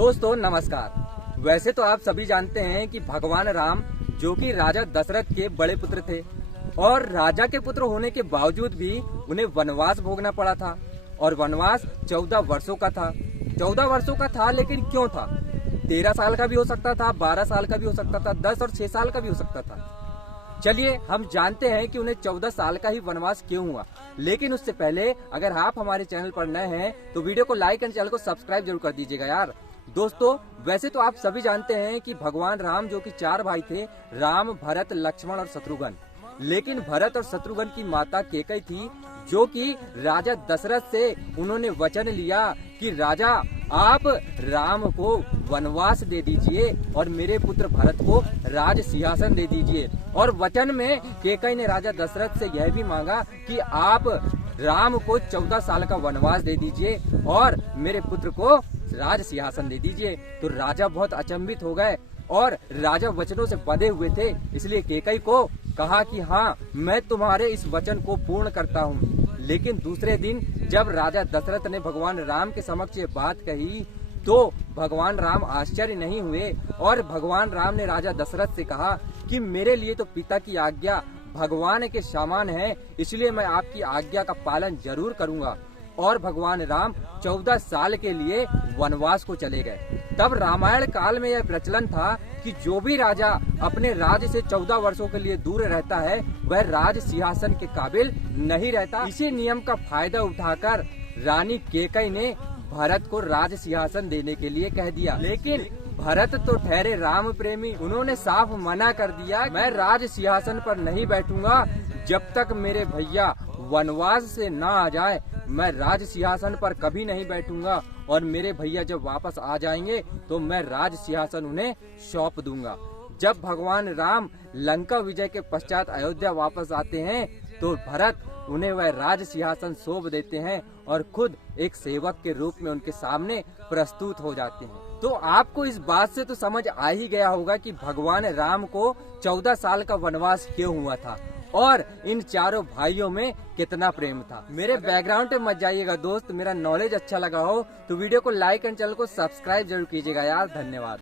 दोस्तों नमस्कार। वैसे तो आप सभी जानते हैं कि भगवान राम जो कि राजा दशरथ के बड़े पुत्र थे और राजा के पुत्र होने के बावजूद भी उन्हें वनवास भोगना पड़ा था। और वनवास 14 वर्षों का था। 14 वर्षों का था, लेकिन क्यों था? 13 साल का भी हो सकता था, 12 साल का भी हो सकता था, 10 और 6 साल का भी हो सकता था। चलिए हम जानते हैं कि उन्हें 14 साल का ही वनवास क्यों हुआ। लेकिन उससे पहले अगर आप हमारे चैनल पर नए हैं तो वीडियो को लाइक एंड चैनल को सब्सक्राइब जरूर कर दीजिएगा यार। दोस्तों वैसे तो आप सभी जानते हैं कि भगवान राम जो कि 4 भाई थे, राम, भरत, लक्ष्मण और शत्रुघ्न। लेकिन भरत और शत्रुघ्न की माता केकई थी जो कि राजा दशरथ से उन्होंने वचन लिया कि राजा आप राम को वनवास दे दीजिए और मेरे पुत्र भरत को राज सिंहासन दे दीजिए। और वचन में केकई ने राजा दशरथ से यह भी मांगा कि आप राम को 14 साल का वनवास दे दीजिए और मेरे पुत्र को राज सिंहासन दे दीजिए। तो राजा बहुत अचंभित हो गए और राजा वचनों से बंधे हुए थे, इसलिए केकई को कहा कि हाँ मैं तुम्हारे इस वचन को पूर्ण करता हूँ। लेकिन दूसरे दिन जब राजा दशरथ ने भगवान राम के समक्ष ये बात कही तो भगवान राम आश्चर्य नहीं हुए और भगवान राम ने राजा दशरथ से कहा कि मेरे लिए तो पिता की आज्ञा भगवान के समान है, इसलिए मैं आपकी आज्ञा का पालन जरूर करूंगा। और भगवान राम 14 साल के लिए वनवास को चले गए। तब रामायण काल में यह प्रचलन था कि जो भी राजा अपने राज्य से 14 वर्षों के लिए दूर रहता है वह राज सिंहासन के काबिल नहीं रहता। इसी नियम का फायदा उठाकर रानी केकई ने भरत को राज सिंहासन देने के लिए कह दिया। लेकिन भरत तो ठहरे राम प्रेमी, उन्होंने साफ मना कर दिया, मैं राज सिंहासन पर नहीं बैठूंगा जब तक मेरे भैया वनवास से ना आ जाए। मैं राज सिंहासन पर कभी नहीं बैठूंगा और मेरे भैया जब वापस आ जाएंगे तो मैं राज सिंहासन उन्हें सौंप दूंगा। जब भगवान राम लंका विजय के पश्चात अयोध्या वापस आते हैं तो भरत उन्हें वह राज सिंहासन सौंप देते हैं और खुद एक सेवक के रूप में उनके सामने प्रस्तुत हो जाते हैं। तो आपको इस बात से तो समझ आ ही गया होगा कि भगवान राम को 14 साल का वनवास क्यों हुआ था और इन चारों भाइयों में कितना प्रेम था। मेरे बैकग्राउंड पे मत जाइएगा दोस्त, मेरा नॉलेज अच्छा लगा हो तो वीडियो को लाइक एंड चैनल को सब्सक्राइब जरूर कीजिएगा यार। धन्यवाद।